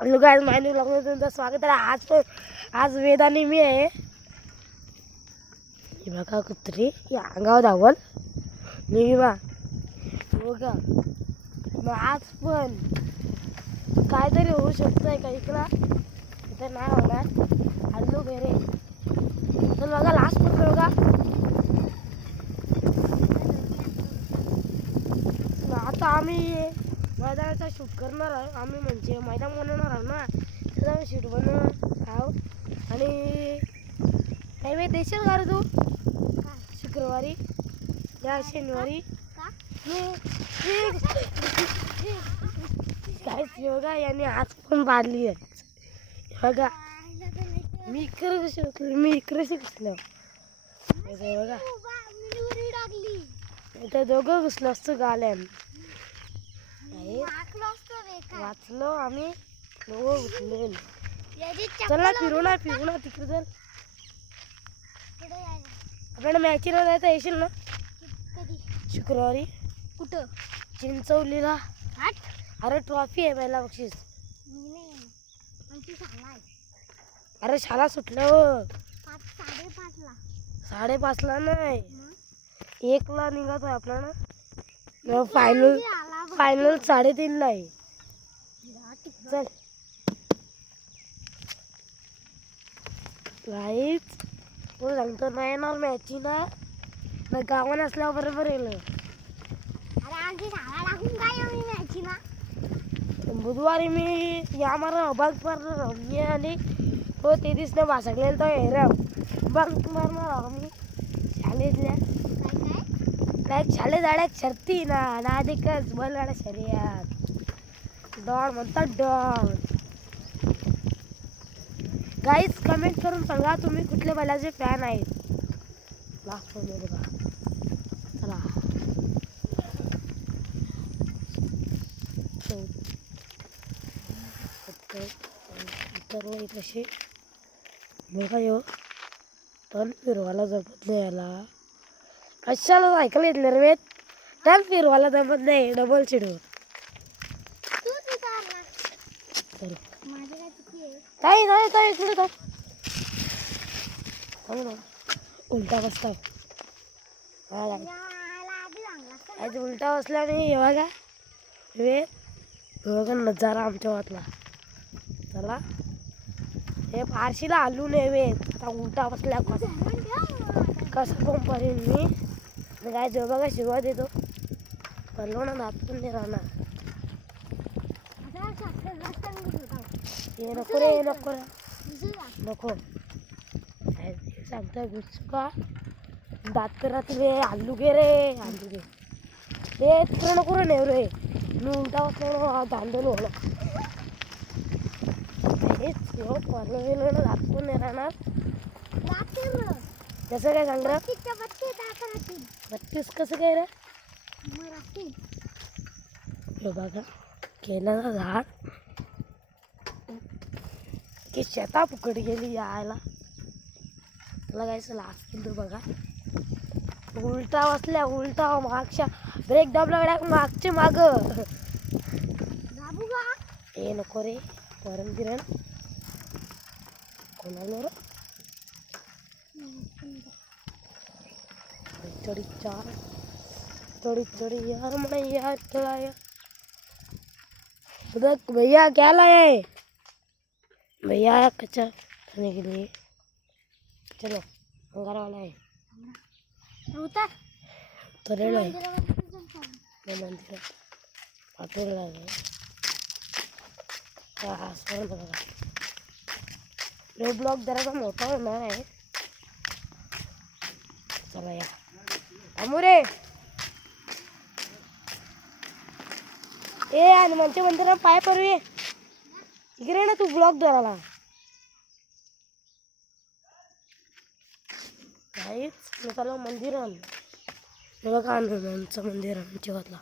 Hello guys, माझ्या व्लॉगमध्ये तुमचं स्वागत आहे। आज वेद आणि मी आहे। हे बघा कुत्री या अंगावर धावल बघा। मग आज पण काहीतरी होऊ शकतंय का इकडं, इथं नाही होणार। हॅलो घरे तर बघा लास्ट पण बघा। आता आम्ही मैदानाचा शूट करणार आहे। आम्ही म्हणजे मैदान बनवणार आहोत ना, त्याचा आम्ही शूट बनवणार आहोत। आणि काही देशील का रे तू शुक्रवारी या शनिवारी? काहीच बघा याने आज पण बांधली आहे बघा। मी इकडे कशी बसलो, मी इकडे बसलो बघा। इथे दोघं घुसलो असतो गाल्यान, वाचलो आम्ही दोघं घुसलो। चला फिरू ना तिकडे चल। आपल्याला मॅचीला जायचं, येशील ना शुक्रवारी? कुठं? चिंचवलीला। अरे ट्रॉफी आहे पहिला बक्षीस। अरे शाळा सुटल्यावर 5:30ला नाही 1ला निघतो आपल्याला। फायनल 3:30ला आहे। चल गाईच तू सांगतो नाही येणार मॅची ना, गावात असल्यावर बरोबर येईल। बुधवारी मी या मारा बंक मारणार मी आणि तो ते दिसने भासकलेला तो हेरा बंक मारणार आहो मी शाळेतल्या। काय शाळेत जाण्यात शर्ती ना अधिकच बोलणार शर्यत दौड म्हणतात दौड। गाईज कमेंट करून सांगा तुम्ही कुठल्या बैलाचे फॅन आहेत। लास्ट मध्ये बघा चला। कशी बघा येऊ टर्न फिरवायला जमत नाही याला। कशाला सायकल येतले रे वेद? टर्न फिरवायला जमत नाही डबल चिडवर। काही नाही काय इकडे काय उलटा बसताय उलटा बसला नाही बघा वेद बघा नजारा आमच्या वाटला। चला हे फारशीला हलू नये वेद, आता उलटा बसल्या कसं पण पडेल मी काय जो बघा शिवा देतो पडलो ना दातून नाही राहणार। हे नको रे नको नको सांगतोय घुसू का दात राहतील रे। हल्लू गे रे हल्लू गे हे तिकडे नको रे नेऊ रे। मी उलटा बसलो धांदल होलं हेच पडलं गेलो ना दातून नाही राहणार। कसं काय सांग रे? 32 कसं काय रे? बघा केलं ना झाड की शेता फुकट गेली यायला लगायचं लास्ट तू बघा। उलटा बसल्या उलटा मागच्या ब्रेक दाबला मागचे माग हे नको रे परम किरण कोणाला रे चढ़ी चार चढ़ी यार मैं यार चला यार उधर भैया क्या लाए? भैया कच्चा खाने के लिए चलो अंगारा वाला है तो ले लो मंदिर पातूर आसमान बघा। लो ब्लॉक जरा मोठा होणार आहे। चला या अमुरे ए हनुमानच्या मंदिरात पाय पडवे इकडे ना तू ब्लॉक धराला काहीच चला मंदिर बघा हनुमानचं मंदिर आमच्या गावातला।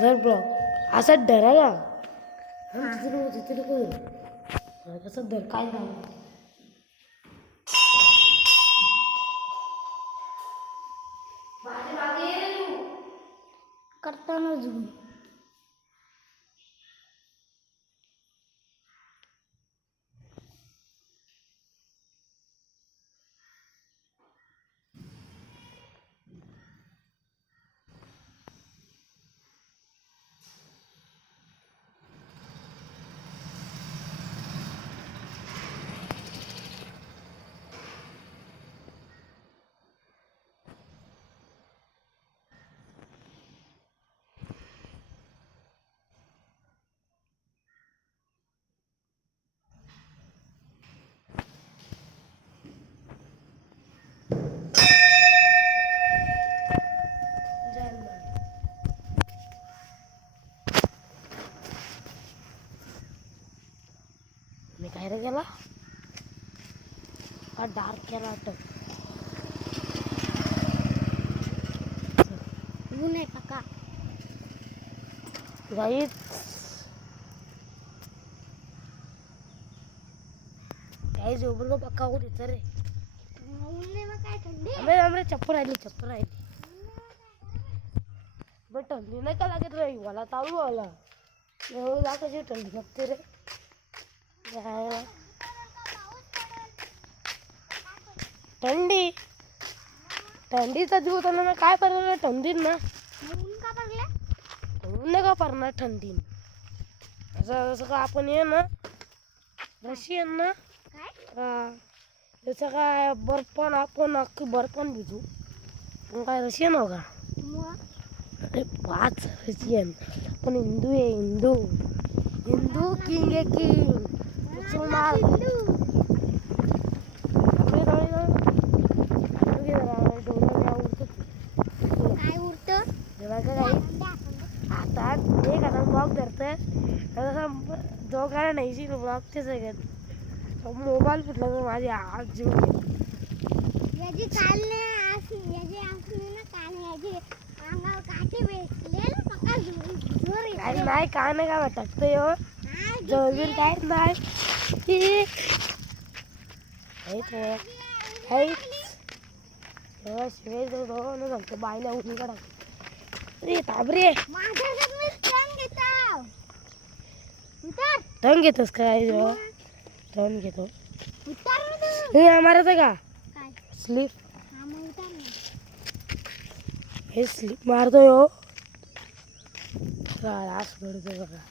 घर ब्लॉक असा डराला तिथे कसं डर काय झालं करताना झूम मी काय रे गेला हा डार्क केला अटक ऊन आहे पक्का गाईत काही झोपून को पक्का होत येतं रे ऊन नाही मग काय थंडी आम्ही चप्पल राहिली पण थंडी नाही का लागत रे मला चालू आला एवढा कशी थंडी लागते रे थंडीचा दिवस होता ना काय करणार थंडीत ना ऊन का पडले ऊन नाही का पडणार थंडीन असं जसं का आपण ये ना रशियन ना जसं काय बर्फान आपण अख्खी बर्फान भिजू पण काय रशियन हो का अरे पाच रशियन पण हिंदू आहे हिंदू हिंदू किंग आहे किंग मुसलमान काय उरतं आता एक आता ब्लॉग धरतं दोघांना नाही ब्लॉगचे सगळ्यात मोबाईल फुटला तर माझी आज जीव याची काल याची असली ना काल याची अंगावर काठी भेटले पक्का जोर काय नाही काय नाही काय वाटत यो जोर काय नाही शिवाय सांगतो बायला उठून काढा रे ताबरे टर्न घेतोस काय टर्न घेतो हे मारायचं का स्लीप हे स्लीप मारतो यो रास पडतो बघा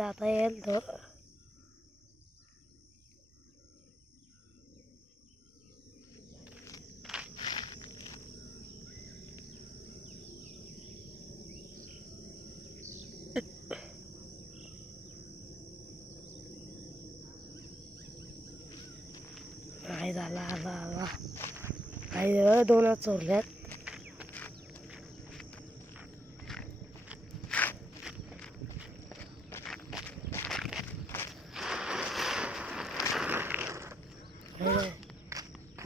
जाता येईल तो काय झाला आला आला काही दोनच चोरल्यात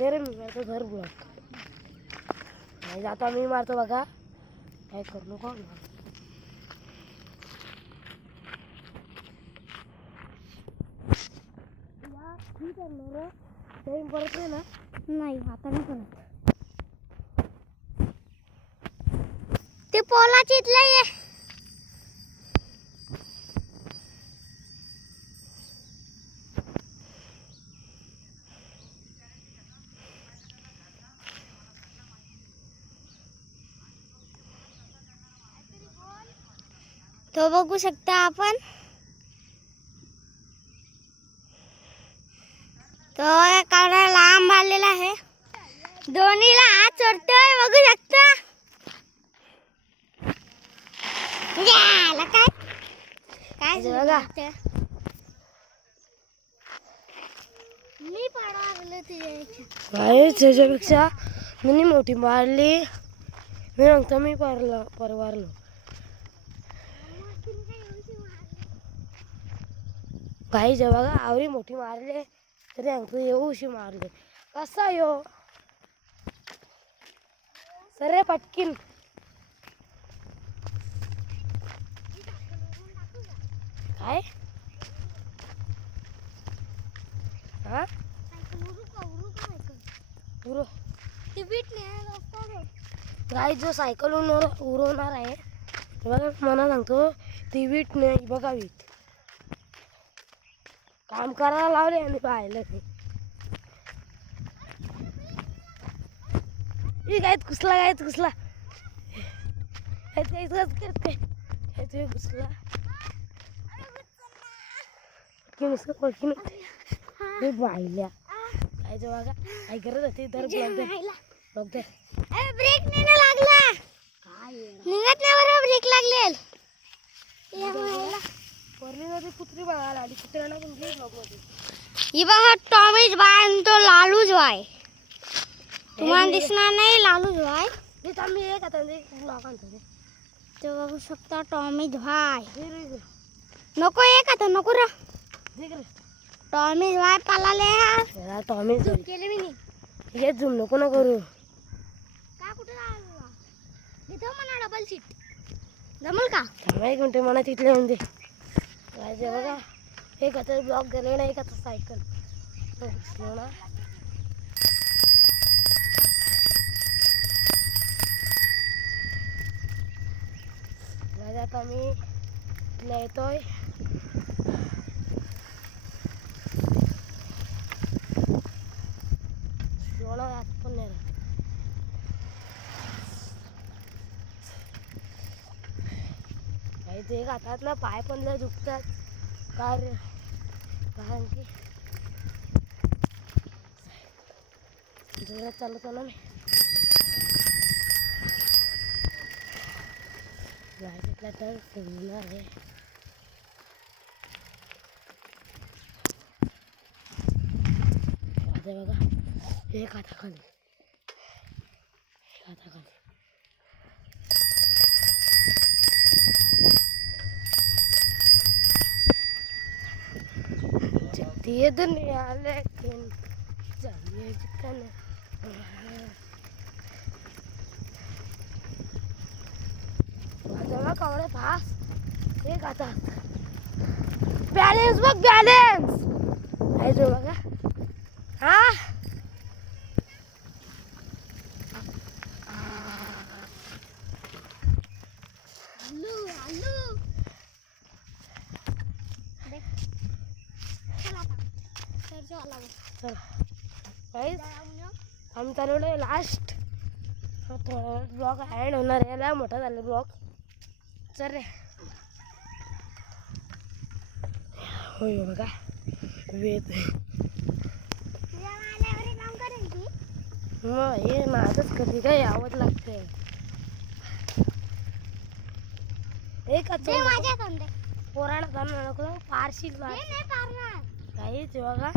रे मी मारतो घर ब्लॉक नाही जाता मी मारतो बघा काय करू नको परत नाही ना नाही आता नाही परत ते पोलाची इथलं आहे तो बघू शकता आपण तो कावळा लांब आलेला आहे दोन्हीला हात चोरतोय बघू शकता काय काय बघा मी पडवागलो तुझ्या काय त्याच्यापेक्षा मी मोठी मारली मी नंतर मी परवारलो काही जेव्हा आवरी मोठी मारले तरी अंक येऊशी मारले कसा यो सर रे पटकीन. काय हा उरो गाय जो सायकल उडवणार आहे हे बघा मला सांगतो ती वीट नाही बघा वीट काम करायला लावले आणि पाहिलं ते गायत घुसला घुसला बाहिल्या काय बघा काय करत होती तर ब्लॉक दे ब्रेक नाही ना लागला निघत नाही बरोबर ब्रेक लागलेल परली कुत्री बघायला आली कुत्र्याला पण घे ब्लॉक मध्ये ही बघा टॉमीज बाय आणि तो लालूच बाय तुम्हाला दिसणार नाही लालूच बाय मी एक आता ब्लॉक आणतो ते बघू शकता टॉमीज भाय नको एक आता नको रा टॉमीज भाय पळाले टॉमी झूम केले मी हे झूम नको ना करू का कुठे जायला इथं म्हणा डबल सीट जमल का थांबा एक मिनिट मला तिथले येऊन दे काय बघा एक आता ब्लॉक गेले ना एक आता सायकल ना आता मी येतोय पण नाही ते खातात ना पाय पण लय दुखतात कारण की जोरात चालवतो ना मी जायचं तर फिरणार आहे बघा एक हाताखाली ये दुनिया लेकिन चलिए चिकन माझा कवडे फास एक आता बॅलेन्स बघ बॅलेन्स आहे जो बघा हा आम्ही चालवलं लास्ट थोडा ब्लॉक ॲड होणार याला मोठा झाला ब्लॉक चल रे होय बघा वेद मग हे माझंच कधी काय यावंच लागते एक पोराणा जाणं नको पारशी काहीच बघा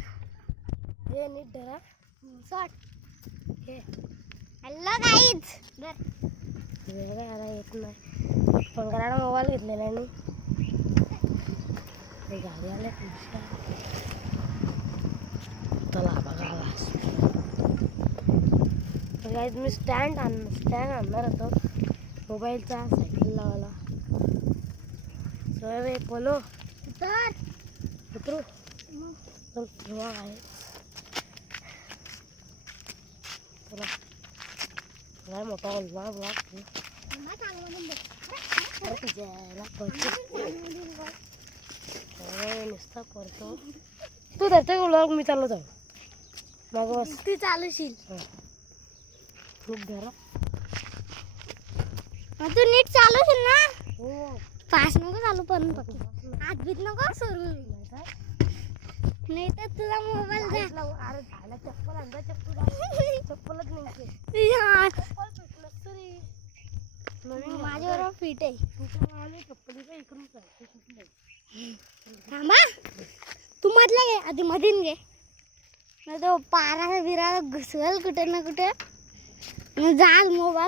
हे नीट धरा हे हॅलो गाईज बघा याला येत नाही पंधराला मोबाईल घेतलेला आणि गाडी आल्या चला बघा गाईज मी स्टँड आणणार होतो मोबाईलचा सायकल लावायला सोय बोलो उतरू चल ठेवा आहे चला काय मोठा ओलवा ब्लॉक नुसता पडतो तू धरते ब्लॉग मी चाललो जाऊ मग बस ती चालूशील खूप धरा तू नीट चालूशील ना हो फास्ट नको चालू पण हात बीत नको सोडून नाही तर तुझा मोबाईल अरे झाला चप्पल आणला चप्पलच नाही माझ्याबरोबर फिट आहे चप्पलीचा इकडून थांबा तू मधला घे आधी मधीन घे नाही तो पारा बिरा घुसवेल कुठे ना कुठे जाल मोबाईल